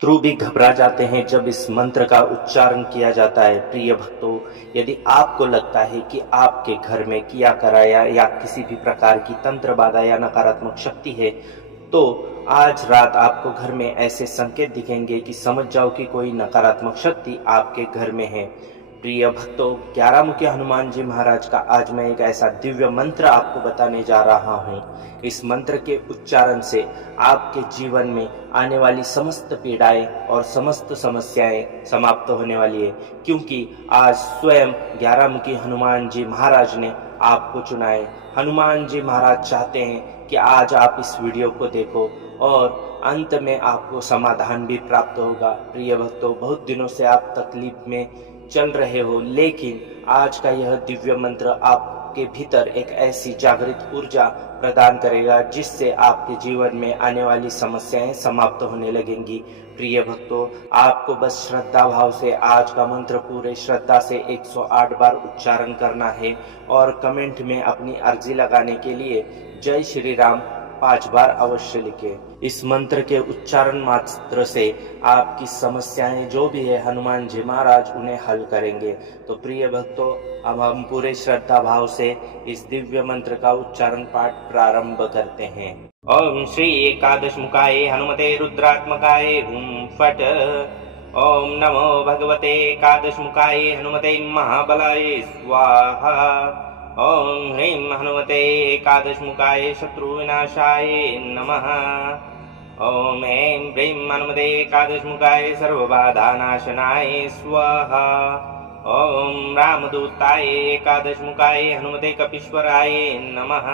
शत्रु भी घबरा जाते हैं जब इस मंत्र का उच्चारण किया जाता है। प्रिय भक्तों, यदि आपको लगता है कि आपके घर में किया कराया या किसी भी प्रकार की तंत्र बाधा या नकारात्मक शक्ति है, तो आज रात आपको घर में ऐसे संकेत दिखेंगे कि समझ जाओ कि कोई नकारात्मक शक्ति आपके घर में है। प्रिय भक्तों, 11 मुखी हनुमान जी महाराज का आज मैं एक ऐसा दिव्य मंत्र आपको बताने जा रहा हूँ। इस मंत्र के उच्चारण से आपके जीवन में आने वाली समस्त पीड़ाएं और समस्त समस्याएं समाप्त होने वाली है, क्योंकि आज स्वयं 11 मुखी हनुमान जी महाराज ने आपको चुना है। हनुमान जी महाराज चाहते हैं कि आज आप इस वीडियो को देखो और अंत में आपको समाधान भी प्राप्त होगा। प्रिय भक्तों, बहुत दिनों से आप तकलीफ में चल रहे हो, लेकिन आज का यह दिव्य मंत्र आपके भीतर एक ऐसी जागृत ऊर्जा प्रदान करेगा जिससे आपके जीवन में आने वाली समस्याएं समाप्त होने लगेंगी। प्रिय भक्तों, आपको बस श्रद्धा भाव से आज का मंत्र पूरे श्रद्धा से 108 बार उच्चारण करना है और कमेंट में अपनी अर्जी लगाने के लिए जय श्री राम 5 बार अवश्य लिखें। इस मंत्र के उच्चारण मात्र से आपकी समस्याएं जो भी है, हनुमान जी महाराज उन्हें हल करेंगे। तो प्रिय भक्तों, अब हम पूरे श्रद्धा भाव से इस दिव्य मंत्र का उच्चारण पाठ प्रारंभ करते हैं। ओम श्री एकादश मुखाय हनुमते रुद्रात्मकाय हुम फट। ओम नमो भगवते एकादश मुखाय हनुमते महाबलाय स्वाहा। ओम ह्रीं हनुमते एकादशमुखाय शत्रुविनाशाय नमः। ओम ऐं ह्रीं हनुमते एकादशमुखाय सर्वबाधानाशनाय स्वाहा। ओम रामदूताय एकादशमुखाय हनुमते कपीश्वराय नमः।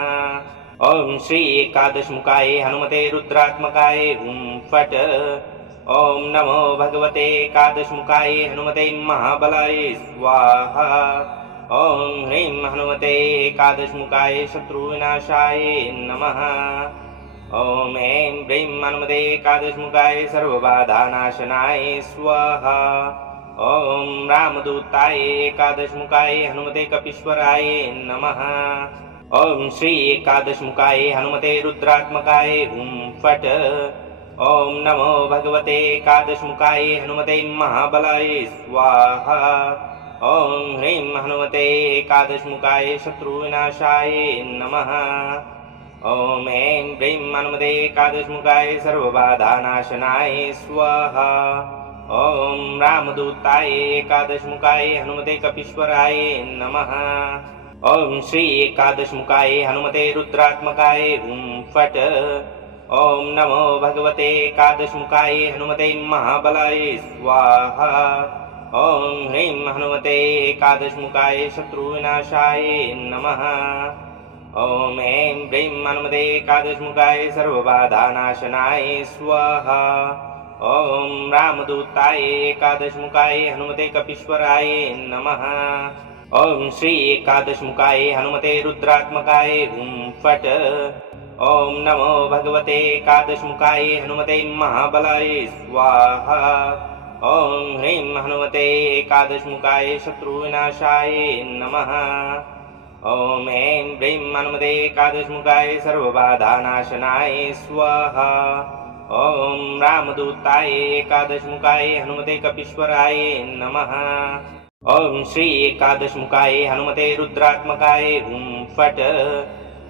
ओम श्री एकादशमुखाय हनुमते रुद्रात्मकाय हुम फट। ओम नमो भगवते एकादशमुखाय हनुमते महाबलाय स्वाहा। ओम ह्रीं हनुमते एकादशमुखाय शत्रुविनाशाय नमः। ओम ऐं ह्रीं हनुमते एकादशमुखाय सर्वबाधानाशनाय स्वाहा। ओम रामदूताय एकादशमुखाय हनुमते कपीश्वराय नमः। ओम श्री एकादशमुखाय हनुमते रुद्रात्मकाय हुम फट। ओम नमो भगवते एकादशमुखाय हनुमते महाबलाय स्वाहा। ओम ह्रीं हनुमते एकादशमुखाय शत्रुविनाशाय नमः। ओम ऐं ह्रीं हनुमते एकादशमुखाय सर्वबाधानाशनाय स्वाहा। ओम रामदूताय एकादशमुखाय हनुमते कपीश्वराय नमः। ओम श्री एकादशमुखाय हनुमते रुद्रात्मकाय हुम फट। ओम नमो भगवते एकादशमुखाय हनुमते महाबलाय स्वाहा। ओम ह्रीं हनुमते एकादशमुखाय शत्रुविनाशाय नमः। ओम ऐं ह्रीं हनुमते एकादशमुखाय सर्वबाधानाशनाय स्वाहा। ओम रामदूताय एकादशमुखाय हनुमते कपीश्वराय नमः। ओम श्री एकादशमुखाय हनुमते रुद्रात्मकाय हुम फट। ओम नमो भगवते एकादशमुखाय हनुमते महाबलाय स्वाहा। ओम ह्रीं हनुमते एकादशमुखाय शत्रुविनाशाय नमः। ओम ऐं ह्रीं हनुमते एकादशमुखाय सर्वबाधानाशनाय स्वाहा। ओम रामदूताय एकादशमुखाय हनुमते कपीश्वराय नमः। ओम श्री एकादशमुखाय हनुमते रुद्रात्मकाय हुम फट।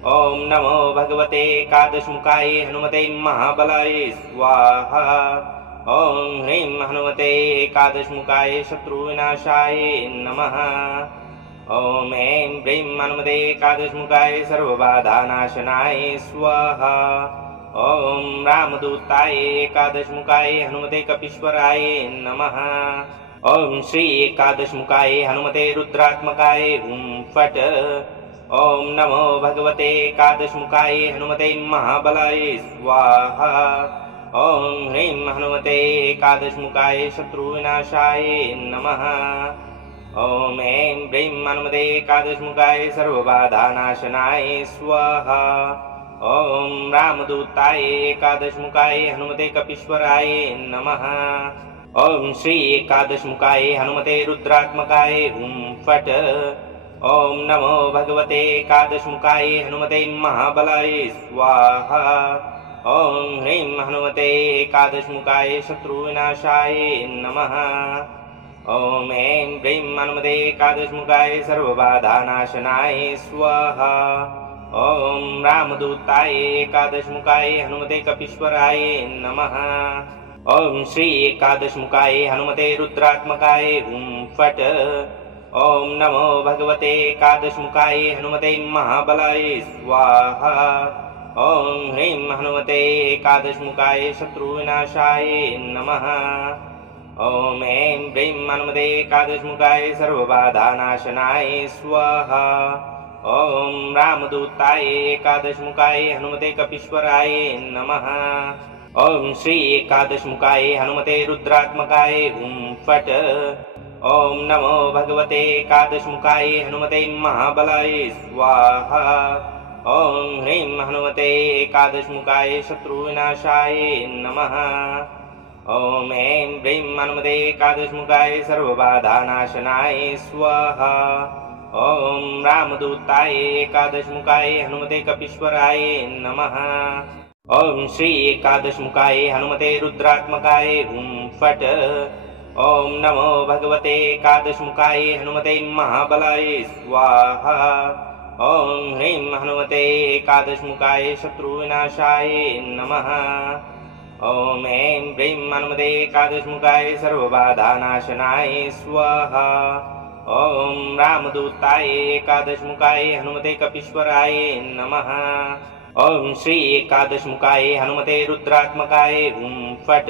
ओम नमो भगवते एकादशमुखाय हनुमते महाबलाय स्वाहा। ओम ह्रीं हनुमते एकादशमुखाय शत्रुविनाशाय नमः। ओम ऐं ह्रीं हनुमते एकादशमुखाय सर्वबाधानाशनाय स्वाहा। ओम रामदूताय एकादशमुखाय हनुमते कपीश्वराय नमः। ओम श्री एकादशमुखाय हनुमते रुद्रात्मकाय हुम फट। ओम नमो भगवते एकादशमुखाय हनुमते महाबलाय स्वाहा। ओम ह्रीं हनुमते एकादशमुखाय शत्रुविनाशाय नमः। ओम ऐं ह्रीं हनुमते एकादशमुखाय सर्वबाधानाशनाय स्वाहा। ओम रामदूताय एकादशमुखाय हनुमते कपीश्वराय नमः। ओम श्री एकादशमुखाय हनुमते रुद्रात्मकाय हुम फट। ओम नमो भगवते एकादशमुखाय हनुमते महाबलाय स्वाहा। ॐ ह्रीं हनुमते एकादशमुखाय शत्रुविनाशाय नमः। ॐ ऐं ह्रीं हनुमते एकादशमुखाय सर्वबाधानाशनाय स्वाहा। ॐ रामदूताय एकादशमुखाय हनुमते कपीश्वराय नमः। ॐ श्री एकादशमुखाय हनुमते रुद्रात्मकाय हुं फट्। ॐ नमो भगवते एकादशमुखाय हनुमते महाबलाय स्वाहा। ॐ ह्रीं हनुमते एकादशमुखाय शत्रुविनाशाय नमः। ॐ ऐं ह्रीं हनुमते एकादशमुखाय सर्वबाधानाशनाय स्वाहा। ॐ रामदूताय एकादशमुखाय हनुमते कपीश्वराय नमः। ॐ श्री एकादशमुखाय हनुमते रुद्रात्मकाय हुं फट्। ॐ नमो भगवते एकादशमुखाय हनुमते महाबलाय स्वाहा। ॐ ह्रीं हनुमते एकादशमुखाय शत्रुविनाशाय नमः। ॐ ऐं ह्रीं हनुमते एकादशमुखाय सर्वबाधानाशनाय स्वाहा। ॐ रामदूताय एकादशमुखाय हनुमते कपीश्वराय नमः। ॐ श्री एकादशमुखाय हनुमते रुद्रात्मकाय हुं फट्। ॐ नमो भगवते एकादशमुखाय हनुमते महाबलाय स्वाहा। ॐ ह्रीं हनुमते एकादशमुखाय शत्रुविनाशाय नमः। ॐ ऐं ह्रीं हनुमते एकादशमुखाय सर्वबाधानाशनाय स्वाहा। ॐ रामदूताय एकादशमुखाय हनुमते कपीश्वराय नमः। ॐ श्री एकादशमुखाय हनुमते रुद्रात्मकाय हुं फट्।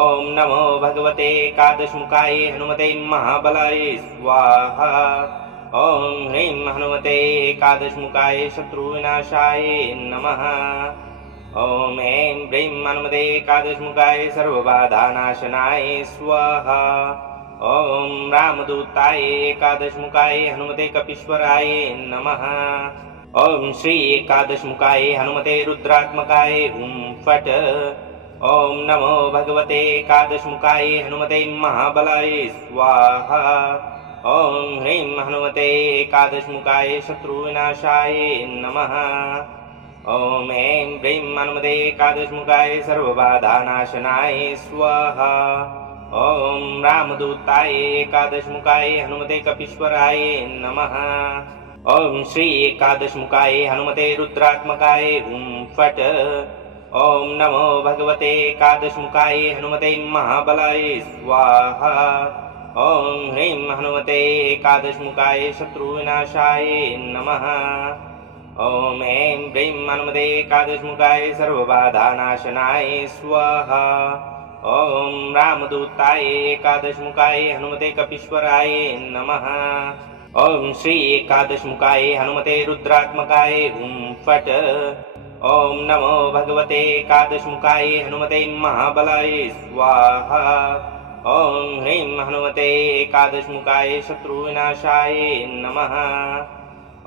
ॐ नमो भगवते एकादशमुखाय हनुमते महाबलाय स्वाहा। ॐ ह्रीं हनुमते एकादशमुखाय शत्रुविनाशाय नमः। ॐ ऐं ह्रीं हनुमते एकादशमुखाय सर्वबाधानाशनाय स्वाहा। ॐ रामदूताय एकादशमुखाय हनुमते कपीश्वराय नमः। ॐ श्री एकादशमुखाय हनुमते रुद्रात्मकाय हुं फट्। ॐ नमो भगवते एकादशमुखाय हनुमते महाबलाय स्वाहा। ॐ ह्रीं हनुमते एकादशमुखाय शत्रुविनाशाय नमः। ॐ ऐं ह्रीं हनुमते एकादशमुखाय सर्वबाधानाशनाय स्वाहा। ॐ रामदूताय एकादशमुखाय हनुमते कपीश्वराय नमः। ॐ श्री एकादशमुखाय हनुमते रुद्रात्मकाय हुं फट्। ॐ नमो भगवते एकादशमुखाय हनुमते महाबलाय स्वाहा। ॐ ह्रीं हनुमते एकादशमुखाय शत्रुविनाशाय नमः। ॐ ऐं ह्रीं हनुमते एकादशमुखाय सर्वबाधानाशनाय स्वाहा। ॐ रामदूताय एकादशमुखाय हनुमते कपीश्वराय नमः। ॐ श्री एकादशमुखाय हनुमते रुद्रात्मकाय हुं फट्। ॐ नमो भगवते एकादशमुखाय हनुमते महाबलाय स्वाहा। ॐ ह्रीं हनुमते एकादशमुखाय शत्रुविनाशाय नमः।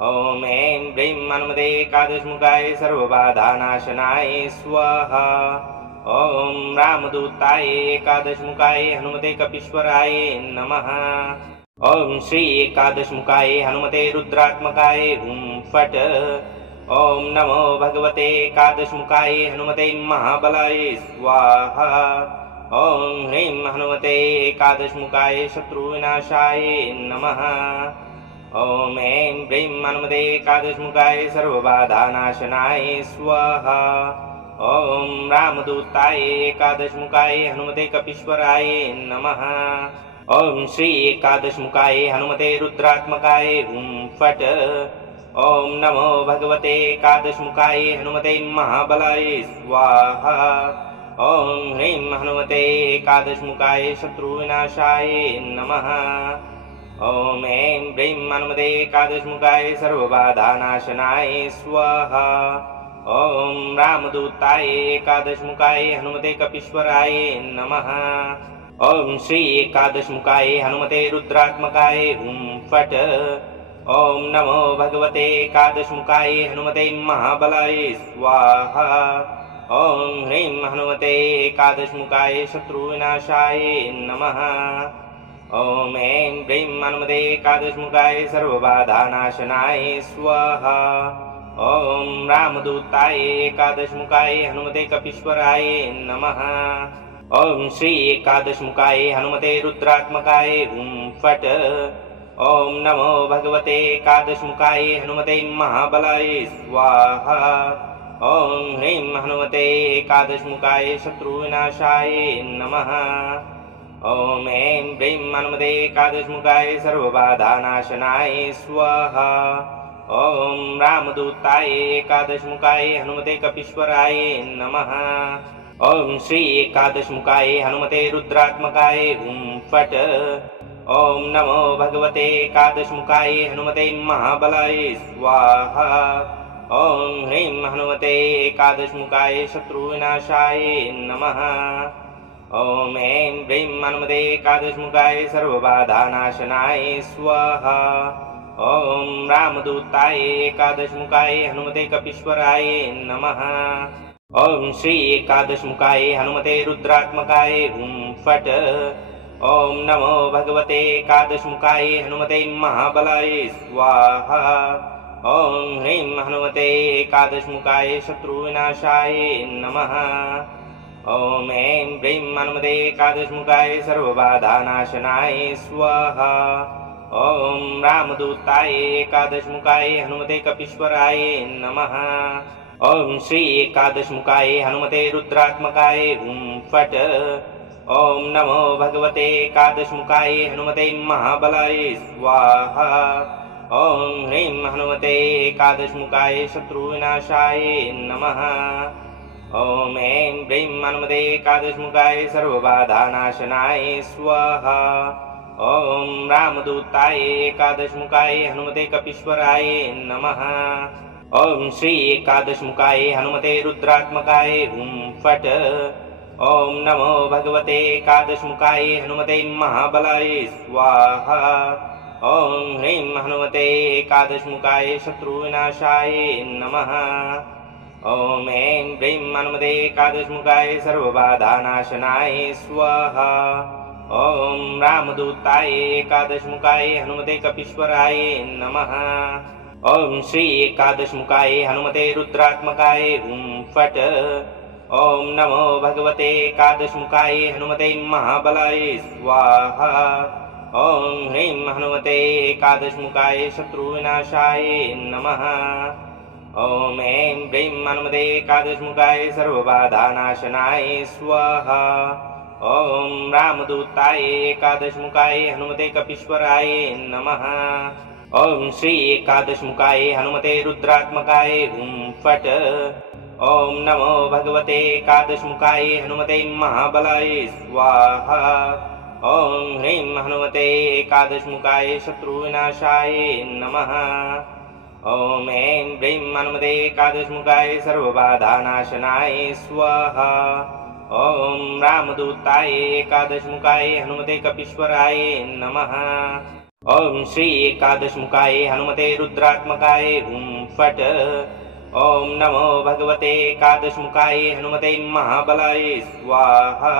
ॐ ऐं ह्रीं हनुमते एकादशमुखाय सर्वबाधानाशनाय स्वाहा। ॐ रामदूताय एकादशमुखाय हनुमते कपीश्वराय नमः। ॐ श्री एकादशमुखाय हनुमते रुद्रात्मकाय हुं फट्। ॐ नमो भगवते एकादशमुखाय हनुमते महाबलाय स्वाहा। ॐ ह्रीं हनुमते एकादशमुखाय शत्रुविनाशाय नमः। ॐ ऐं ह्रीं हनुमते एकादशमुखाय सर्वबाधानाशनाय स्वाहा। ॐ रामदूताय एकादशमुखाय हनुमते कपीश्वराय नमः। ॐ श्री एकादशमुखाय हनुमते रुद्रात्मकाय हुं फट्। ॐ नमो भगवते एकादशमुखाय हनुमते महाबलाय स्वाहा। ॐ ह्रीं हनुमते एकादशमुखाय शत्रुविनाशाय नमः। ॐ ऐं ह्रीं हनुमते एकादशमुखाय सर्वबाधानाशनाय स्वाहा। ॐ रामदूताय एकादशमुखाय हनुमते कपीश्वराय नमः। ॐ श्री एकादशमुखाय हनुमते रुद्रात्मकाय हुं फट्। ॐ नमो भगवते एकादशमुखाय हनुमते महाबलाय स्वाहा। ॐ ह्रीं हनुमते एकादशमुखाय शत्रुविनाशाय नमः। ॐ ऐं ह्रीं हनुमते एकादशमुखाय सर्वबाधानाशनाय स्वाहा। ओम रामदूताय एकादशमुखाय हनुमते कपीश्वराय नमः। ओम श्री एकादशमुखाय हनुमते रुद्रात्मकाय फट। ओम नमो भगवते एकादशमुखाय हनुमते महाबलाय स्वाहा। ओम ह्रीं हनुमते एकादशमुखाय शत्रुविनाशाय नमः। ओम ऐं ह्रीं हनुमते एकादशमुखाय सर्वबाधानाशनाय स्वाहा। ओम रामदूताय एकादशमुखाय हनुमते कपीश्वराय नमः। ओम श्री एकादशमुखाय हनुमते रुद्रात्मकाय फट। ओम नमो भगवते एकादशमुखाय हनुमते महाबलाय स्वाहा। ओम ह्रीं हनुमते एकादशमुखाय शत्रुविनाशाय नमः। ओम ऐं ह्रीं हनुमते एकादशमुखाय सर्वबाधानाशनाय स्वाहा। ओम रामदूताय एकादशमुखाय हनुमते कपीश्वराय नमः। ओम श्री एकादशमुखाय हनुमते रुद्रात्मकाय फट। ओम नमो भगवते एकादशमुखाय हनुमते महाबलाय स्वाहा। ओम ह्रीं हनुमते एकादशमुखाय शत्रुविनाशाय नमः। ओम ऐं ह्रीं हनुमते एकादशमुखाय सर्वबाधानाशनाय स्वाहा। ओम रामदूताय एकादशमुखाय हनुमते कपीश्वराय नमः। ओम श्री एकादशमुखाय हनुमते रुद्रात्मकाय फट। ओम नमो भगवते एकादशमुखाय हनुमते महाबलाय स्वाहा। ओम ह्रीं हनुमते एकादशमुखाय शत्रुविनाशाय नमः। ओम ऐं ह्रीं हनुमते एकादशमुखाय सर्वबाधानाशनाय स्वाहा। ओम रामदूताय एकादशमुखाय हनुमते कपीश्वराय नमः। ओम श्री एकादशमुखाय हनुमते रुद्रात्मकाय फट। ओम नमो भगवते एकादशमुखाय हनुमते महाबलाय स्वाहा। ओम ह्रीं हनुमते एकादशमुखाय शत्रुविनाशाय नमः। ओम ऐं ह्रीं हनुमते एकादशमुखाय सर्वबाधानाशनाय स्वाहा। ओम रामदूताय एकादशमुखाय हनुमते कपीश्वराय नमः। ओम श्री एकादशमुखाय हनुमते रुद्रात्मकाय फट। ओम नमो भगवते एकादशमुखाय हनुमते महाबलाय स्वाहा। ओम ह्रीं हनुमते एकादशमुखाय शत्रुविनाशाय नमः। ओम ऐं ह्रीं हनुमते एकादशमुखाय सर्वबाधानाशनाय स्वाहा। ओम रामदूताय एकादशमुखाय हनुमते कपीश्वराय नमः। ओम श्री एकादशमुखाय हनुमते रुद्रात्मकाय फट। ओम नमो भगवते एकादशमुखाय हनुमते महाबलाय स्वाहा। ओम ह्रीं हनुमते एकादशमुखाय शत्रुविनाशाय नमः। ओम ऐं ह्रीं हनुमते एकादशमुखाय सर्वबाधानाशनाय स्वाहा। ओम रामदूताय एकादशमुखाय हनुमते कपीश्वराय नमः। ओम श्री एकादशमुखाय हनुमते रुद्रात्मकाय फट। ओम नमो भगवते एकादशमुखाय हनुमते महाबलाय स्वाहा।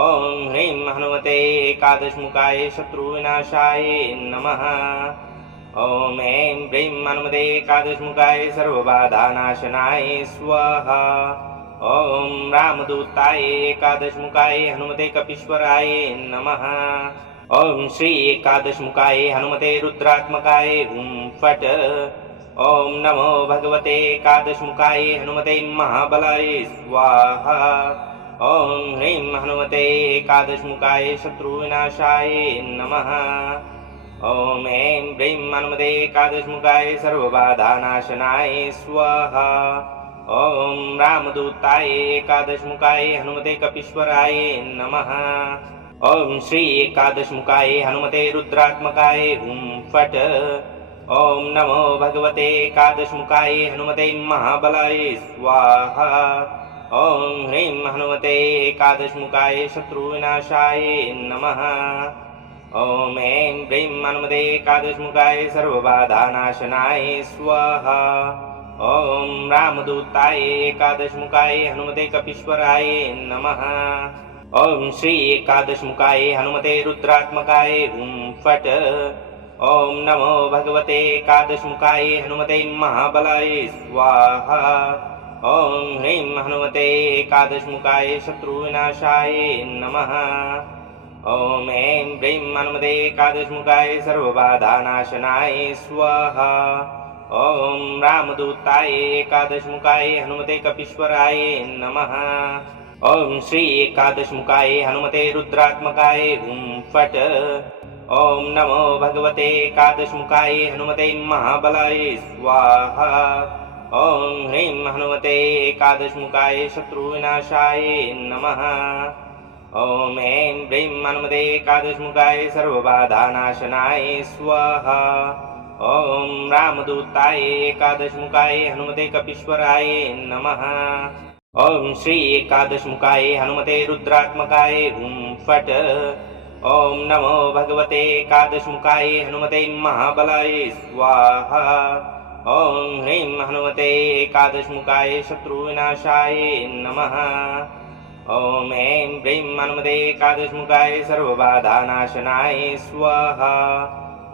ओम ह्रीं हनुमते एकादशमुखाय शत्रुविनाशाय नमः। ओम ऐं ह्रीं हनुमते एकादशमुखाय सर्वबाधानाशनाय स्वाहा। ओम रामदूताय एकादशमुखाय हनुमते कपीश्वराय नमः। ओम श्री एकादशमुखाय हनुमते रुद्रात्मकाय फट। ओम नमो भगवते एकादशमुखाय हनुमते महाबलाय स्वाहा। ओम ह्रीं हनुमते एकादशमुखाय शत्रुविनाशाय नमः। ओम ऐं ह्रीं हनुमते एकादशमुखाय सर्वबाधानाशनाय स्वाहा। ओम रामदूताय एकादशमुखाय हनुमते कपीश्वराय नमः। ओम श्री एकादशमुखाय हनुमते रुद्रात्मकाय फट। ओम नमो भगवते एकादशमुखाय हनुमते महाबलाय स्वाहा। ओम ह्रीं हनुमते एकादशमुखाय शत्रुविनाशाय नमः। ओम ऐं ह्रीं हनुमते एकादशमुखाय सर्वबाधानाशनाय स्वाहा। ओम रामदूताय एकादशमुखाय हनुमते कपीश्वराय नमः। ओम श्री एकादशमुखाय हनुमते रुद्रात्मकाय फट। ओम नमो भगवते एकादशमुखाय हनुमते महाबलाय स्वाहा। ओम ह्रीं हनुमते एकादशमुखाय शत्रुविनाशाय नमः। ओम ऐं ह्रीं हनुमते एकादशमुखाय सर्वबाधानाशनाय स्वाहा। ओम रामदूताय एकादशमुखाय हनुमते कपीश्वराय नमः। ओम श्री एकादशमुखाय हनुमते रुद्रात्मकाय हुं फट्। ओम नमो भगवते एकादशमुखाय हनुमते महाबलाय स्वाहा। ओम ह्रीं हनुमते एकादशमुखाय शत्रुविनाशाय नमः। ओम ऐं ह्रीं हनुमते एकादशमुखाय सर्वबाधानाशनाय स्वाहा। ओम रामदूताय एकादशमुखाय हनुमते कपीश्वराय नमः। ओम श्री एकादशमुखाय हनुमते रुद्रात्मकाय हुं फट्। ओम नमो भगवते एकादशमुखाय हनुमते महाबलाय स्वाहा। ओम ह्रीं हनुमते एकादशमुखाय शत्रुविनाशाय नमः। ओम ऐं ह्रीं हनुमते एकादशमुखाय सर्वबाधानाशनाय स्वाहा।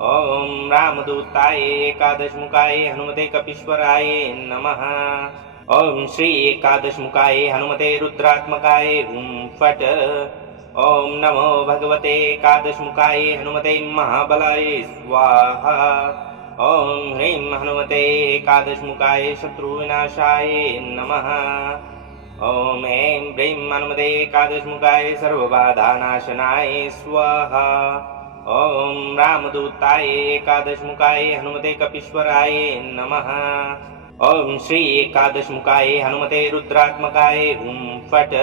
ओम रामदूताय एकादशमुखाय हनुमते कपीश्वराय नमः। ओम श्री एकादशमुखाय हनुमते रुद्रात्मकाय हुं फट्। ओम नमो भगवते एकादशमुखाय हनुमते महाबलाय स्वाहा। ओम ह्रीं हनुमते एकादशमुखाय शत्रुविनाशाय नमः। ओम ऐं ह्रीं हनुमते एकादशमुखाय सर्वबाधानाशनाय स्वाहा। ओम रामदूताय एकादशमुखाय हनुमते कपीश्वराय नमः। ओम श्री एकादशमुखाय हनुमते रुद्रात्मकाय हुं फट्।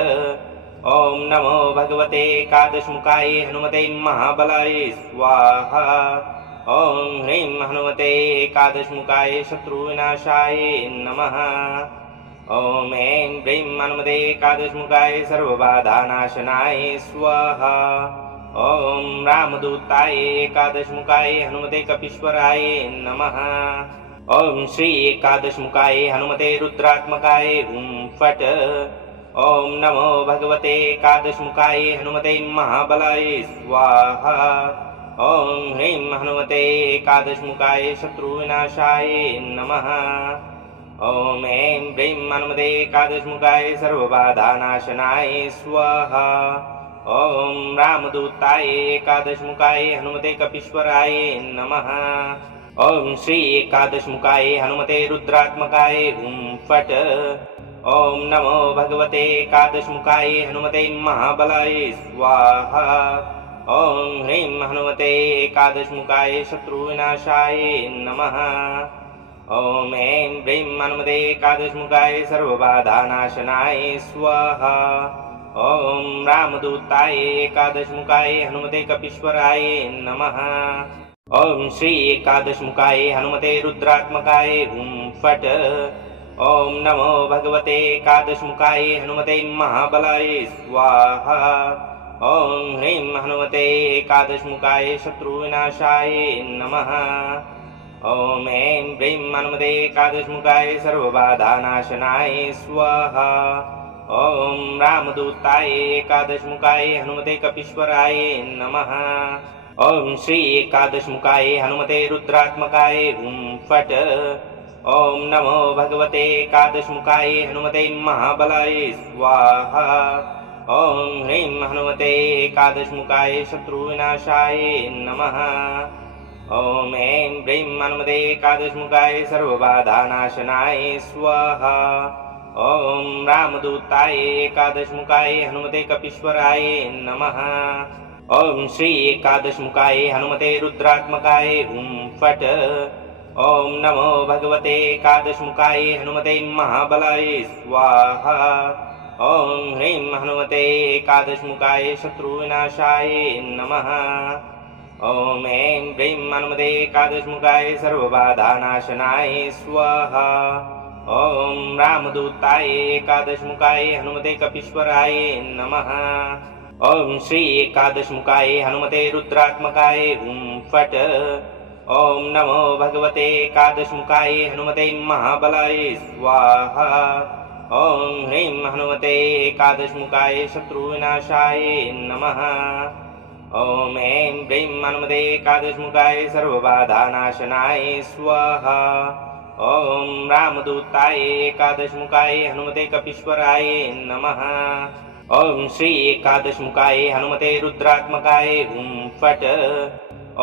ओम नमो भगवते एकादशमुखाय हनुमते महाबलाय स्वाहा। ओम ह्रीं हनुमते एकादशमुखाय शत्रुविनाशाय नमः। ओम ऐं ह्रीं हनुमते एकादशमुखाय सर्वबाधानाशनाय स्वाहा। ओम रामदूताय एकादशमुखाय हनुमते कपीश्वराय नमः। ओम श्री एकादशमुखाय हनुमते रुद्रात्मकाय हुं फट्। ओम नमो भगवते एकादशमुखाय हनुमते महाबलाय स्वाहा। ओम ह्रीं हनुमते एकादशमुखाय शत्रुविनाशाय नमः। ओम ऐं ह्रीं हनुमते एकादशमुखाय सर्वबाधानाशनाय स्वाहा। ओम रामदूताय एकादशमुखाय हनुमते कपीश्वराय नमः। ओम श्री एकादशमुखाय हनुमते रुद्रात्मकाय हुं फट्। ओम नमो भगवते एकादशमुखाय हनुमते महाबलाय स्वाहा। ओम ह्रीं हनुमते एकादशमुखाय शत्रुविनाशाय नमः। ओम ऐं ह्रीं हनुमते एकादशमुखाय सर्वबाधानाशनाय स्वाहा। ओम रामदूताय एकादशमुखाय हनुमते कपीश्वराय नमः। ओम श्री एकादशमुखाय हनुमते रुद्रात्मकाय हुं फट्। ओम नमो भगवते एकादशमुखाय हनुमते महाबलाय स्वाहा। ओम ह्रीं हनुमते एकादशमुखाय शत्रुविनाशाय नमः। ओम ऐं ह्रीं हनुमते एकादशमुखाय सर्वबाधानाशनाय स्वाहा। ओम रामदूताय एकादशमुखाय हनुमते कपीश्वराय नमः। ओम श्री एकादशमुखाय हनुमते रुद्रात्मकाय हुं फट्। ओम नमो भगवते एकादशमुखाय हनुमते महाबलाय स्वाहा। ओम ह्रीं हनुमते एकादशमुखाय शत्रुविनाशाय नमः। ओम ऐं ह्रीं हनुमते एकादशमुखाय सर्वबाधानाशनाय स्वाहा। ओम रामदूताय एकादशमुखाय हनुमते कपीश्वराय नमः। ओम श्री एकादशमुखाय हनुमते रुद्रात्मकाय हुं फट्। ओम नमो भगवते एकादशमुखाय हनुमते महाबलाय स्वाहा। ओम ह्रीं हनुमते एकादशमुखाय शत्रुविनाशाय नमः। ओम ऐं ह्रीं हनुमते एकादशमुखाय सर्वबाधानाशनाय स्वाहा। ओम रामदूताय एकादशमुखाय हनुमते कपीश्वराय नमः। ओम श्री एकादशमुखाय हनुमते रुद्रात्मकाय हुं फट्। ओम नमो भगवते एकादशमुखाय हनुमते महाबलाय स्वाहा। ओम ह्रीं हनुमते एकादशमुखाय शत्रुविनाशाय नमः। ॐ ऐं ह्रीं हनुमते एकादशमुखाय सर्वबाधानाशनाय स्वाहा। ॐ रामदूताय एकादशमुखाय हनुमते कपीश्वराय नमः। ॐ श्री एकादशमुखाय हनुमते रुद्रात्मकाय हुं फट्।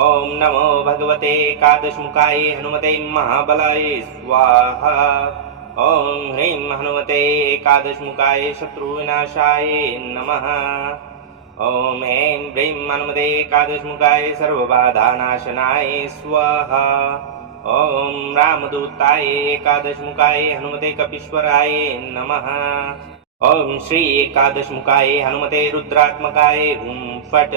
ॐ नमो भगवते एकादशमुखाय हनुमते महाबलाय स्वाहा। ॐ ह्रीं हनुमते एकादशमुखाय शत्रुविनाशाय नमः। ॐ ऐं ह्रीं हनुमते एकादशमुखाय सर्वबाधानाशनाय स्वाहा। ॐ रामदूताय एकादशमुखाय हनुमते कपीश्वराय नमः। ॐ श्री एकादशमुखाय हनुमते रुद्रात्मकाय हुं फट्।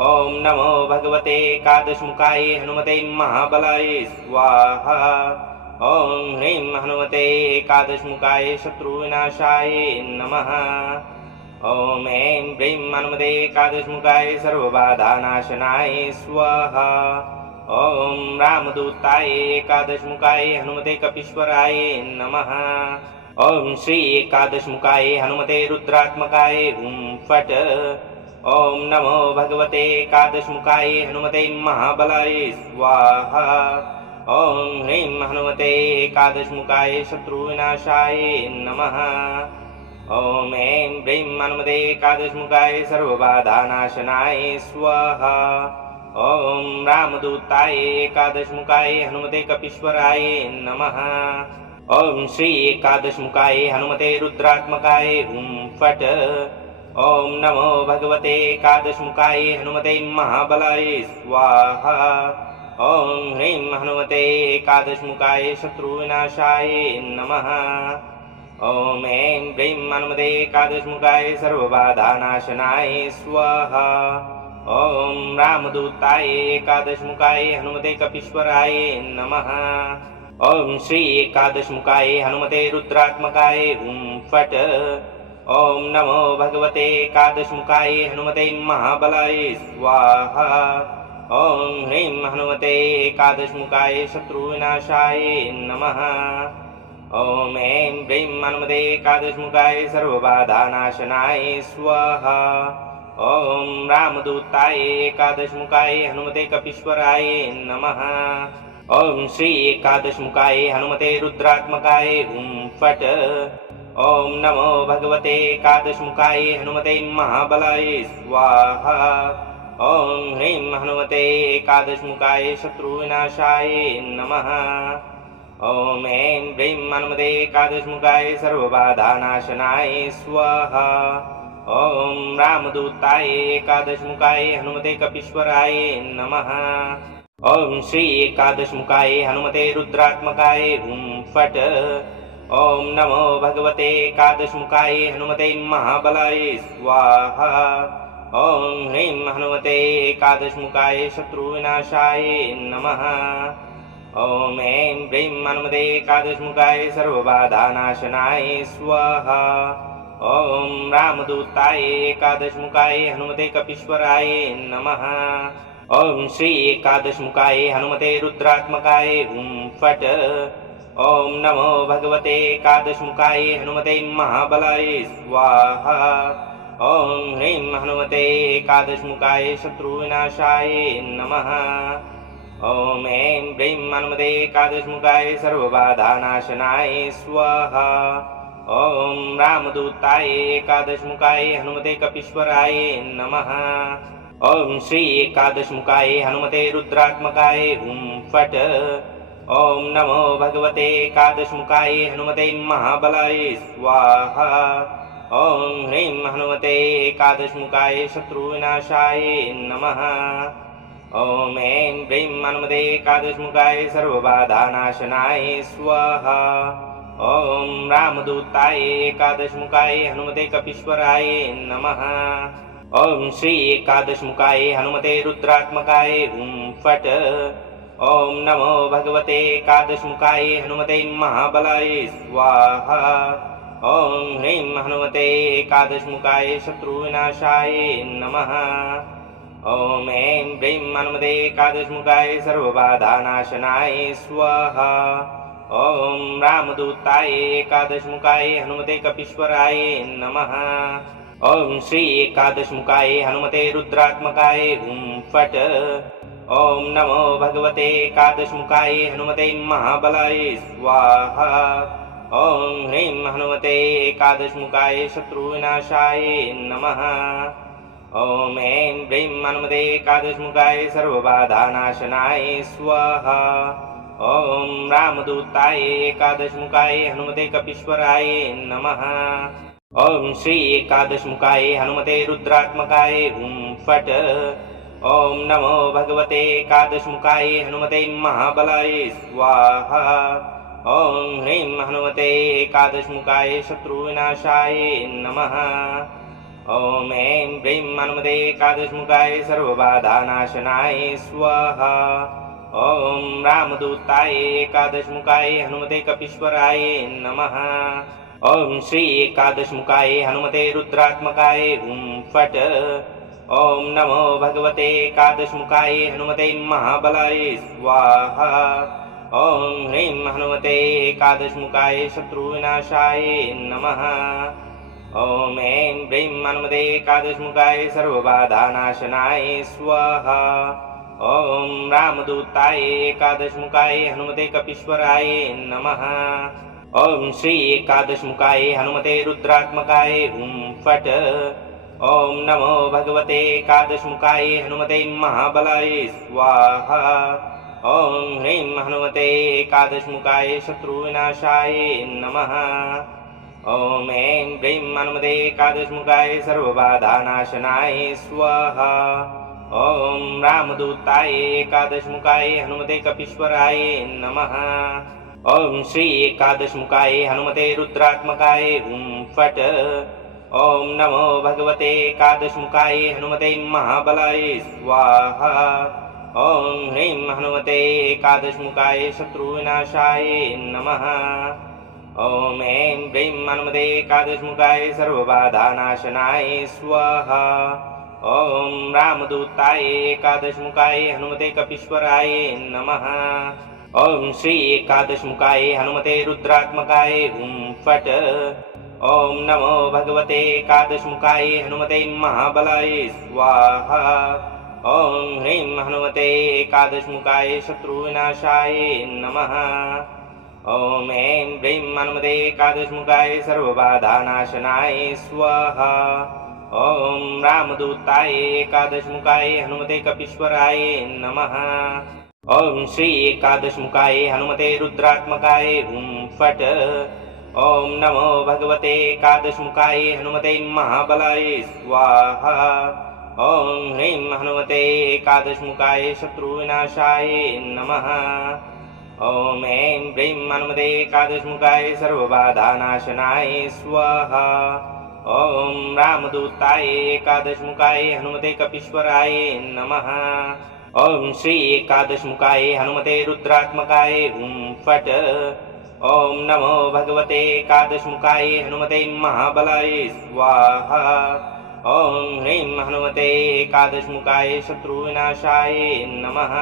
ॐ नमो भगवते एकादशमुखाय हनुमते महाबलाय स्वाहा। ॐ ह्रीं हनुमते एकादशमुखाय शत्रुविनाशाय नमः। ॐ ऐं ह्रीं हनुमते एकादशमुखाय सर्वबाधानाशनाय स्वाहा। ॐ रामदूताय एकादशमुखाय हनुमते कपीश्वराय नमः। ॐ श्री एकादशमुखाय हनुमते रुद्रात्मकाय हुं फट्। ॐ नमो भगवते एकादशमुखाय हनुमते महाबलाय स्वाहा। ॐ ह्रीं हनुमते एकादशमुखाय शत्रुविनाशाय नमः। ॐ ऐं ह्रीं हनुमते एकादशमुखाय सर्वबाधानाशनाय स्वाहा। ॐ रामदूताय एकादशमुखाय हनुमते कपीश्वराय नमः। ॐ श्री एकादशमुखाय हनुमते रुद्रात्मकाय हुं फट्। ॐ नमो भगवते एकादशमुखाय हनुमते महाबलाय स्वाहा। ॐ ह्रीं हनुमते एकादशमुखाय शत्रुविनाशाय नमः। ॐ ऐं ह्रीं हनुमते एकादशमुखाय सर्वबाधानाशनाय स्वाहा। ॐ रामदूताय एकादशमुखाय हनुमते कपीश्वराय नमः। ॐ श्री एकादशमुखाय हनुमते रुद्रात्मकाय हुं फट्। ॐ नमो भगवते एकादशमुखाय हनुमते महाबलाय स्वाहा। ॐ ह्रीं हनुमते एकादशमुखाय शत्रुविनाशाय नमः। ॐ ऐं ह्रीं हनुमते एकादशमुखाय सर्वबाधानाशनाय स्वाहा। ॐ रामदूताय एकादशमुखाय हनुमते कपीश्वराय नमः। ॐ श्री एकादशमुखाय हनुमते रुद्रात्मकाय हुं फट्। ॐ नमो भगवते एकादशमुखाय हनुमते महाबलाय स्वाहा। ॐ ह्रीं हनुमते एकादशमुखाय शत्रुविनाशाय नमः। ॐ ऐं ह्रीं हनुमते एकादशमुखाय सर्वबाधानाशनाय स्वाहा। ॐ रामदूताय एकादशमुखाय हनुमते कपीश्वराय नमः। ॐ श्री एकादशमुखाय हनुमते रुद्रात्मकाय हुं फट्। ॐ नमो भगवते एकादशमुखाय हनुमते महाबलाय स्वाहा। ॐ ह्रीं हनुमते एकादशमुखाय शत्रुविनाशाय नमः। ॐ ऐं ह्रीं हनुमते एकादशमुखाय सर्वबाधानाशनाय स्वाहा। ॐ रामदूताय एकादशमुखाय हनुमते कपीश्वराय नमः। ॐ श्री एकादशमुखाय हनुमते रुद्रात्मकाय हुं फट्। ॐ नमो भगवते एकादशमुखाय हनुमते महाबलाय स्वाहा। ॐ ह्रीं हनुमते एकादशमुखाय शत्रुविनाशाय नमः। ॐ ऐं ह्रीं हनुमते एकादशमुखाय सर्वबाधानाशनाय स्वाहा। ॐ रामदूताय एकादशमुखाय हनुमते कपीश्वराय नमः। ॐ श्री एकादशमुखाय हनुमते रुद्रात्मकाय हुं फट्। ॐ नमो भगवते एकादशमुखाय हनुमते महाबलाय स्वाहा। ॐ ह्रीं हनुमते एकादशमुखाय शत्रुविनाशाय नमः। ॐ ऐं ह्रीं हनुमते एकादशमुखाय सर्वबाधानाशनाय स्वाहा। ॐ रामदूताय एकादशमुखाय हनुमते कपीश्वराय नमः। ॐ श्री एकादशमुखाय हनुमते रुद्रात्मकाय हुं फट्। ॐ नमो भगवते एकादशमुखाय हनुमते महाबलाय स्वाहा। ॐ ह्रीं हनुमते एकादशमुखाय शत्रुविनाशाय नमः। ॐ ऐं ह्रीं हनुमते एकादशमुखाय सर्वबाधानाशनाय स्वाहा। ॐ रामदूताय एकादशमुखाय हनुमते कपीश्वराय नमः। ओम श्री एकादशमुखाय हनुमते रुद्रात्मकाय हुं फट्। ओम नमो भगवते एकादशमुखाय हनुमते महाबलाय स्वाहा। ओम ह्रीं हनुमते एकादशमुखाय शत्रुविनाशाय नमः। ओम ऐं ह्रीं हनुमते एकादशमुखाय सर्वबाधानाशनाय स्वाहा। ओम रामदूताय एकादशमुखाय हनुमते कपीश्वराय नमः। ओम श्री एकादशमुखाय हनुमते रुद्रात्मकाय हुं फट्। ओम नमो भगवते एकादशमुखाय हनुमते महाबलाय स्वाहा। ओम ह्रीं हनुमते एकादशमुखाय शत्रुविनाशाय नमः। ओम ऐं ह्रीं हनुमते एकादशमुखाय सर्वबाधानाशनाय स्वाहा। ओम रामदूताय एकादशमुखाय हनुमते कपीश्वराय नमः। ओम श्री एकादशमुखाय हनुमते रुद्रात्मकाय हुं फट्। ओम नमो भगवते एकादशमुखाय हनुमते महाबलाय स्वाहा। ओम ह्रीं हनुमते एकादशमुखाय शत्रुविनाशाय नमः। ओम ऐं ह्रीं हनुमते एकादशमुखाय सर्वबाधानाशनाय स्वाहा। ओम रामदूताय एकादशमुखाय हनुमते कपीश्वराय नमः। ओम श्री एकादशमुखाय हनुमते रुद्रात्मकाय हुं फट्। ओम नमो भगवते एकादशमुखाय हनुमते महाबलाय स्वाहा। ओम ह्रीं हनुमते एकादशमुखाय शत्रुविनाशाय नमः। ओम ऐं ह्रीं हनुमते एकादशमुखाय सर्वबाधानाशनाय स्वाहा। ओम रामदूताय एकादशमुखाय हनुमते कपीश्वराय नमः। ओम श्री एकादशमुखाय हनुमते रुद्रात्मकाय हुं फट्। ओम नमो भगवते एकादशमुखाय हनुमते महाबलाय स्वाहा। ओम ह्रीं हनुमते एकादशमुखाय शत्रुविनाशाय नमः। ओम ऐं ह्रीं हनुमते एकादशमुखाय सर्वबाधानाशनाय स्वाहा। ओम रामदूताय एकादशमुखाय हनुमते कपीश्वराय नमः। ओम श्री एकादशमुखाय हनुमते रुद्रात्मकाय हुं फट्। ओम नमो भगवते एकादशमुखाय हनुमते महाबलाय स्वाहा। ओम ह्रीं हनुमते एकादशमुखाय शत्रुविनाशाय नमः। ओम ऐं ह्रीं हनुमते एकादशमुखाय सर्वबाधानाशनाय स्वाहा। ओम रामदूताय एकादशमुखाय हनुमते कपीश्वराय नमः। ओम श्री एकादशमुखाय हनुमते रुद्रात्मकाय हुं फट्। ओम नमो भगवते एकादशमुखाय हनुमते महाबलाय स्वाहा। ओम ह्रीं हनुमते एकादशमुखाय शत्रुविनाशाय नमः। ओम ऐं ह्रीं हनुमते एकादशमुखाय सर्वबाधानाशनाय स्वाहा। ओम रामदूताय एकादशमुखाय हनुमते कपीश्वराय नमः। ओम श्री एकादशमुखाय हनुमते रुद्रात्मकाय हुं फट्। ओम नमो भगवते एकादशमुखाय हनुमते महाबलाय स्वाहा। ओम ह्रीं हनुमते एकादशमुखाय शत्रुविनाशाय नमः।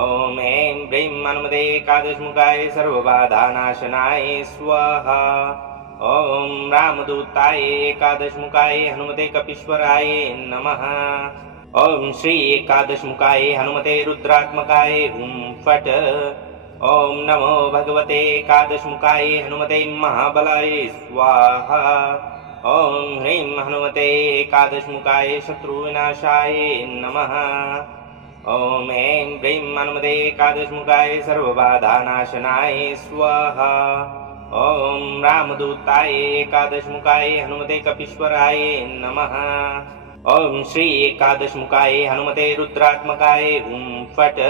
ओम ऐं ह्रीं हनुमते एकादशमुखाय सर्वबाधानाशनाय स्वाहा। ओम रामदूताय एकादशमुखाय हनुमते कपीश्वराय नमः। ओम श्री एकादशमुखाय हनुमते रुद्रात्मकाय हुं फट्। ओम नमो भगवते एकादशमुखाय हनुमते महाबलाय स्वाहा। ओम ह्रीं हनुमते एकादशमुखाय शत्रुविनाशाय नमः। ओम ऐं ह्रीं हनुमते एकादशमुखाय सर्वबाधानाशनाय स्वाहा। ओम रामदूताय एकादशमुखाय हनुमते कपीश्वराय नमः। ओम श्री एकादशमुखाय हनुमते रुद्रात्मकाय हुं फट्।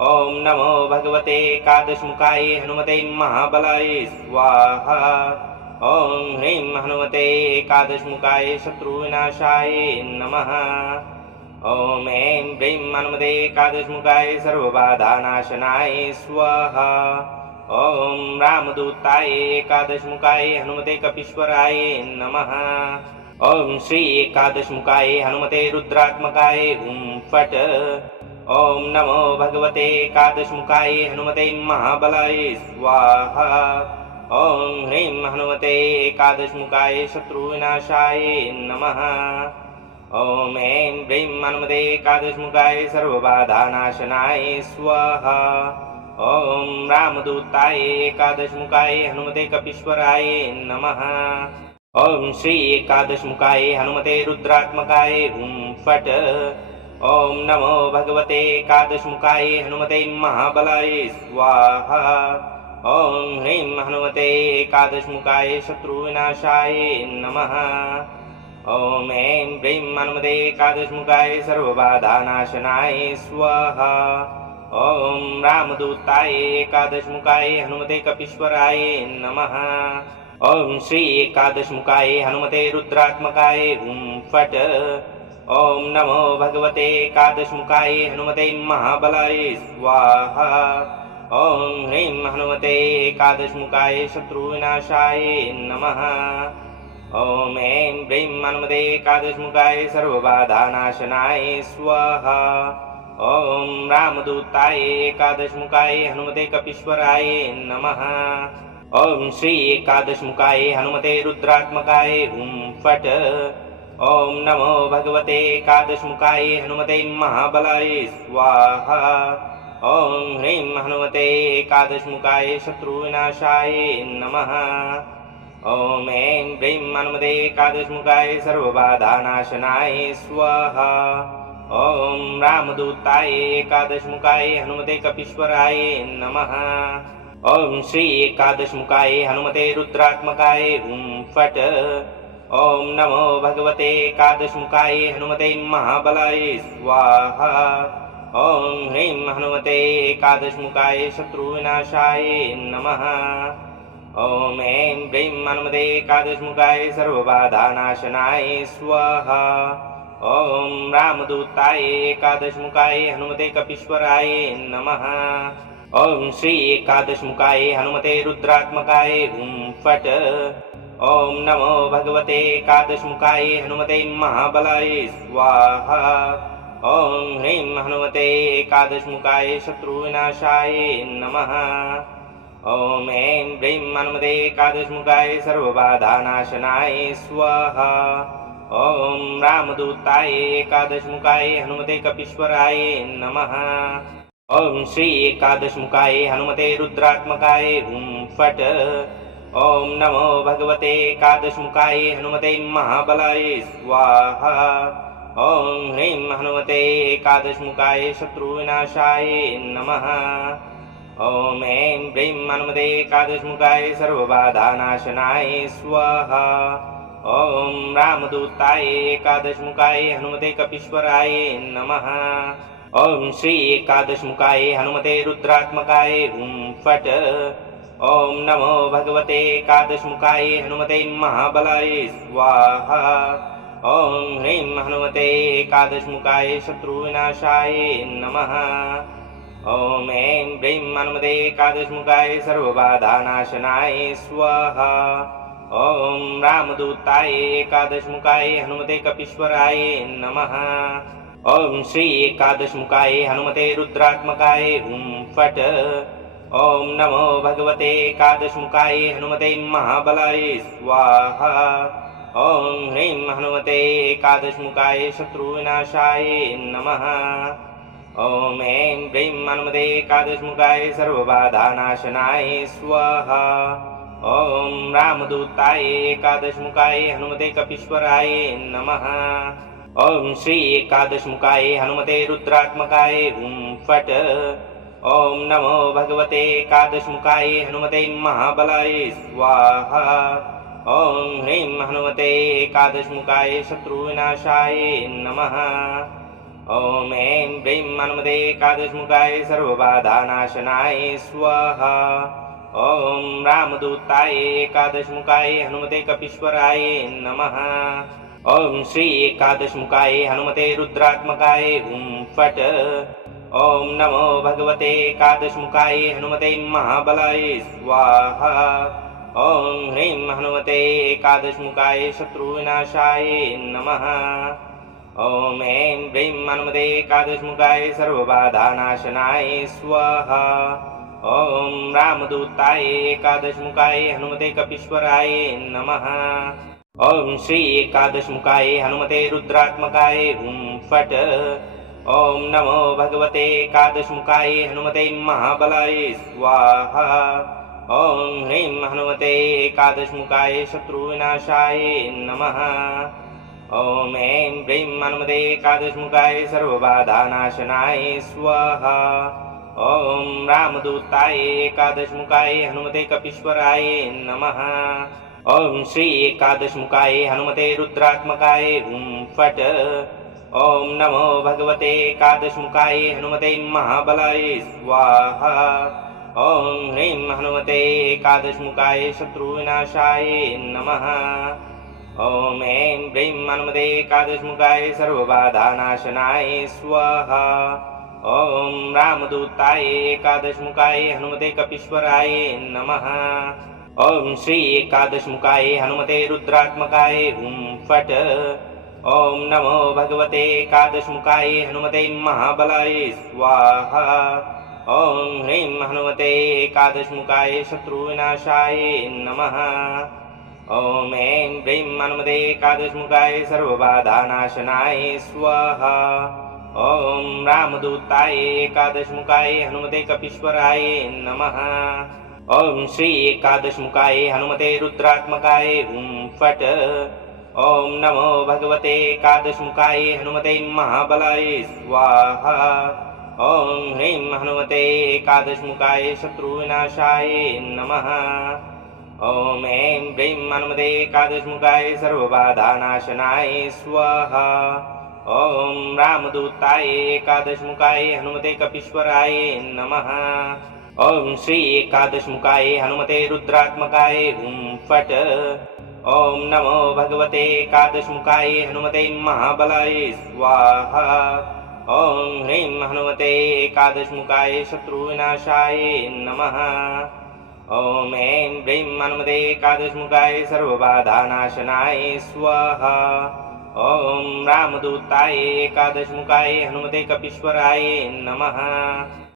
ओम नमो भगवते एकादशमुखाय हनुमते महाबलाय स्वाहा। ओम ह्रीं हनुमते एकादशमुखाय शत्रुविनाशाय नमः। ओम ऐं ह्रीं हनुमते एकादशमुखाय सर्वबाधानाशनाय स्वाहा। ओम रामदूताय एकादशमुखाय हनुमते कपीश्वराय नमः। ओम श्री एकादशमुखाय हनुमते रुद्रात्मकाय हुं फट्। ओम नमो भगवते एकादशमुखाय हनुमते महाबलाय स्वाहा। ॐ ह्रीं हनुमते एकादशमुखाय शत्रुविनाशाय नमः। ॐ ऐं ह्रीं हनुमते एकादशमुखाय सर्वबाधानाशनाय स्वाहा। ॐ रामदूताय एकादशमुखाय हनुमते कपीश्वराय नमः। ॐ श्री एकादशमुखाय हनुमते रुद्रात्मकाय हुं फट्। ॐ नमो भगवते एकादशमुखाय हनुमते महाबलाय स्वाहा। ॐ ह्रीं हनुमते एकादशमुखाय शत्रुविनाशाय नमः। ॐ ऐं ह्रीं हनुमते एकादशमुखाय सर्वबाधानाशनाय स्वाहा। ॐ रामदूताय एकादशमुखाय हनुमते कपीश्वराय नमः। ॐ श्री एकादशमुखाय हनुमते रुद्रात्मकाय हुं फट्। ॐ नमो भगवते एकादशमुखाय हनुमते महाबलाय स्वाहा। ॐ ह्रीं हनुमते एकादशमुखाय शत्रुविनाशाय नमः। ॐ ऐं ह्रीं हनुमते एकादशमुखाय सर्वबाधानाशनाय स्वाहा। ॐ रामदूताय एकादशमुखाय हनुमते कपीश्वराय नमः। ॐ श्री एकादशमुखाय हनुमते रुद्रात्मकाय हुं फट्। ॐ नमो भगवते एकादशमुखाय हनुमते महाबलाय स्वाहा। ॐ ह्रीं हनुमते एकादशमुखाय शत्रुविनाशाय नमः। ॐ ऐं ह्रीं हनुमते एकादशमुखाय सर्वबाधानाशनाय स्वाहा। ॐ रामदूताय एकादशमुखाय हनुमते कपीश्वराय नमः। ॐ श्री एकादशमुखाय हनुमते रुद्रात्मकाय हुं फट्। ॐ नमो भगवते एकादशमुखाय हनुमते महाबलाय स्वाहा। ॐ ह्रीं हनुमते एकादशमुखाय शत्रुविनाशाय नमः। ॐ ऐं ह्रीं हनुमते एकादशमुखाय सर्वबाधानाशनाय स्वाहा। ॐ रामदूताय एकादशमुखाय हनुमते कपीश्वराय नमः। ॐ श्री एकादशमुखाय हनुमते रुद्रात्मकाय हुं फट्। ॐ नमो भगवते एकादशमुखाय हनुमते महाबलाय स्वाहा। ॐ ह्रीं हनुमते एकादशमुखाय शत्रुविनाशाय नमः। ॐ ऐं ह्रीं हनुमते एकादशमुखाय सर्वबाधानाशनाय स्वाहा। ॐ रामदूताय एकादशमुखाय हनुमते कपीश्वराय नमः। ॐ श्री एकादशमुखाय हनुमते रुद्रात्मकाय हुं फट्। ॐ नमो भगवते एकादशमुखाय हनुमते महाबलाय स्वाहा। ॐ ह्रीं हनुमते एकादशमुखाय शत्रुविनाशाय नमः। ॐ ऐं ह्रीं हनुमते एकादशमुखाय सर्वबाधानाशनाय स्वाहा। ॐ रामदूताय एकादशमुखाय हनुमते कपीश्वराय नमः। ॐ श्री एकादशमुखाय हनुमते रुद्रात्मकाय हुं फट्। ॐ नमो भगवते एकादशमुखाय हनुमते महाबलाय स्वाहा। ॐ ह्रीं हनुमते एकादशमुखाय शत्रुविनाशाय नमः। ॐ ऐं ह्रीं हनुमते एकादशमुखाय सर्वबाधानाशनाय स्वाहा। ॐ रामदूताय एकादशमुखाय हनुमते कपीश्वराय नमः। ॐ श्री एकादशमुखाय हनुमते रुद्रात्मकाय हुं फट्। ॐ नमो भगवते एकादशमुखाय हनुमते महाबलाय स्वाहा। ॐ ह्रीं हनुमते एकादशमुखाय शत्रुविनाशाय नमः। ॐ ऐं ह्रीं हनुमते एकादशमुखाय सर्वबाधानाशनाय स्वाहा। ॐ रामदूताय एकादशमुखाय हनुमते कपीश्वराय नमः। ॐ श्री एकादशमुखाय हनुमते रुद्रात्मकाय हुं फट्। ॐ नमो भगवते एकादशमुखाय हनुमते महाबलाय स्वाहा। ॐ ह्रीं हनुमते एकादशमुखाय शत्रुविनाशाय नमः। ॐ ऐं ह्रीं हनुमते एकादशमुखाय सर्वबाधानाशनाय स्वाहा। ॐ रामदूताय एकादशमुखाय हनुमते कपीश्वराय नमः। ॐ श्री एकादशमुखाय हनुमते रुद्रात्मकाय हुं फट्। ॐ नमो भगवते एकादशमुखाय हनुमते महाबलाय स्वाहा। ॐ ह्रीं हनुमते एकादशमुखाय शत्रुविनाशाय नमः। ॐ ऐं ह्रीं हनुमते एकादशमुखाय सर्वबाधानाशनाय स्वाहा। ॐ रामदूताय एकादशमुखाय हनुमते कपीश्वराय नमः। ॐ श्री एकादशमुखाय हनुमते रुद्रात्मकाय हुं फट्। ॐ नमो भगवते एकादशमुखाय हनुमते महाबलाय स्वाहा। ॐ ह्रीं हनुमते एकादशमुखाय शत्रुविनाशाय नमः। ॐ ऐं ह्रीं हनुमते एकादशमुखाय सर्वबाधानाशनाय स्वाहा। ॐ रामदूताय एकादशमुखाय हनुमते कपीश्वराय नमः। ॐ श्री एकादशमुखाय हनुमते रुद्रात्मकाय हुं फट्। ॐ नमो भगवते एकादशमुखाय हनुमते महाबलाय स्वाहा। ॐ ह्रीं हनुमते एकादशमुखाय शत्रुविनाशाय नमः। ॐ ऐं ह्रीं हनुमते एकादशमुखाय सर्वबाधानाशनाय स्वाहा। ॐ रामदूताय एकादशमुखाय हनुमते कपीश्वराय नमः। ॐ श्री एकादशमुखाय हनुमते रुद्रात्मकाय हुं फट्। ॐ नमो भगवते एकादशमुखाय हनुमते महाबलाय स्वाहा। ॐ ह्रीं हनुमते एकादशमुखाय शत्रुविनाशाय नमः। ॐ ऐं ह्रीं हनुमते एकादशमुखाय सर्वबाधानाशनाय स्वाहा। ॐ रामदूताय एकादशमुखाय हनुमते कपीश्वराय नमः। ॐ श्री एकादशमुखाय हनुमते रुद्रात्मकाय हुं फट्। ॐ नमो भगवते एकादशमुखाय हनुमते महाबलाय स्वाहा। ॐ ह्रीं हनुमते एकादशमुखाय शत्रुविनाशाय नमः। ॐ ऐं ह्रीं हनुमते एकादशमुखाय सर्वबाधानाशनाय स्वाहा। ॐ रामदूताय एकादशमुखाय हनुमते कपीश्वराय नमः। ॐ श्री एकादशमुखाय हनुमते रुद्रात्मकाय हुं फट्। ॐ नमो भगवते एकादशमुखाय हनुमते महाबलाय स्वाहा। ॐ ह्रीं हनुमते एकादशमुखाय शत्रुविनाशाय नमः। ॐ ऐं ह्रीं हनुमते एकादशमुखाय सर्वबाधानाशनाय स्वाहा। ॐ रामदूताय एकादशमुखाय हनुमते कपीश्वराय नमः।